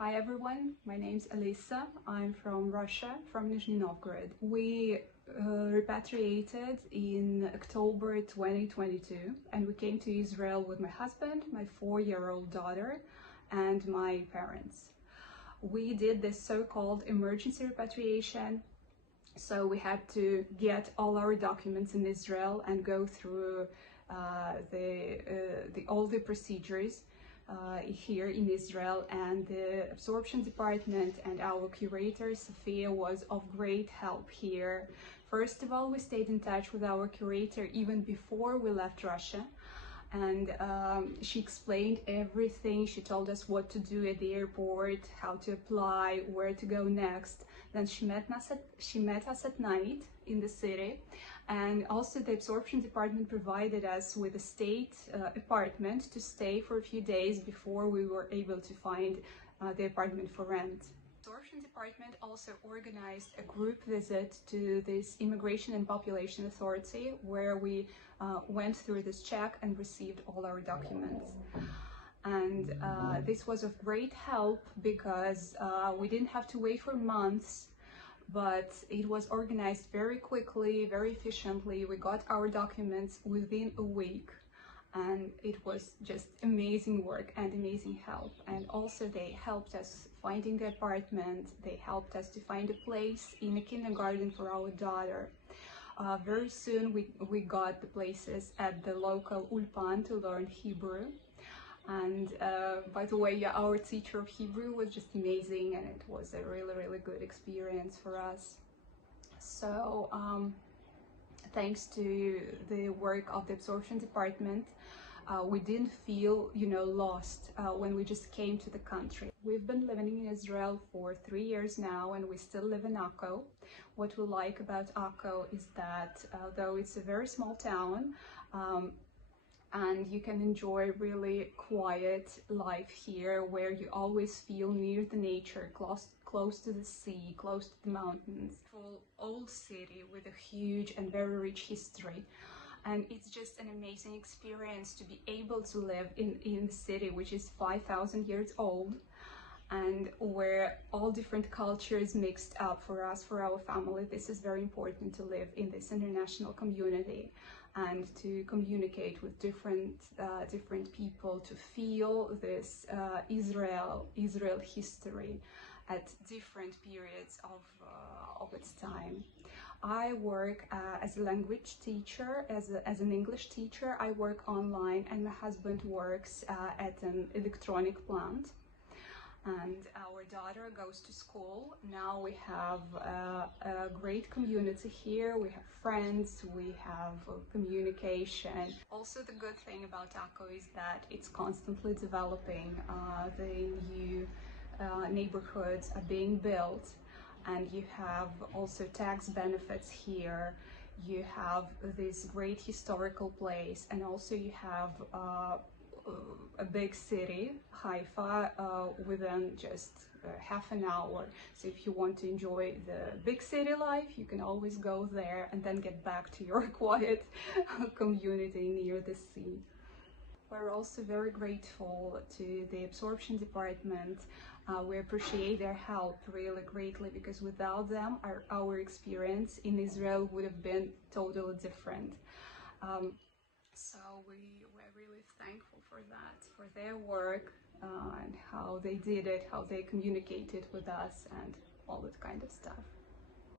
Hi everyone, my name's Alisa. I'm from Russia, from Nizhny Novgorod. We repatriated in October 2022 and we came to Israel with my husband, my 4-year-old daughter and my parents. We did this so-called emergency repatriation, so we had to get all our documents in Israel and go through all the procedures here in Israel, and the absorption department and our curator Sophia was of great help here. First of all, we stayed in touch with our curator even before we left Russia, and she explained everything. She told us what to do at the airport, how to apply, where to go next. Then she met us at night in the city, and also the absorption department provided us with a state apartment to stay for a few days before we were able to find the apartment for rent. The absorption department also organized a group visit to this Immigration and Population Authority, where we went through this check and received all our documents. And this was of great help because we didn't have to wait for months, but it was organized very quickly, very efficiently. We got our documents within a week, and it was just amazing work and amazing help. And also they helped us finding the apartment. They helped us to find a place in a kindergarten for our daughter. Very soon we got the places at the local Ulpan to learn Hebrew. And by the way, yeah, our teacher of Hebrew was just amazing, and it was a really good experience for us. So thanks to the work of the absorption department, we didn't feel, lost when we just came to the country. We've been living in Israel for 3 years now, and we still live in Akko. What we like about Akko is that though it's a very small town, and you can enjoy really quiet life here, where you always feel near the nature, close to the sea, close to the mountains. Full old city with a huge and very rich history. And it's just an amazing experience to be able to live in the city, which is 5,000 years old, and where all different cultures mixed up for us, for our family. This is very important, to live in this international community and to communicate with different people, to feel this Israel history at different periods of its time. I work as a language teacher, as an English teacher. I work online, and my husband works at an electronic plant. And our daughter goes to school. Now we have a great community here. We have friends, we have communication. Also, the good thing about Akko is that it's constantly developing. The new neighborhoods are being built, and you have also tax benefits here. You have this great historical place, and also you have a big city, Haifa, within just half an hour. So if you want to enjoy the big city life, you can always go there and then get back to your quiet community near the sea. We're also very grateful to the absorption department. We appreciate their help really greatly, because without them, our experience in Israel would have been totally different. So we're really thankful for that, for their work and how they did it, how they communicated with us, and all that kind of stuff.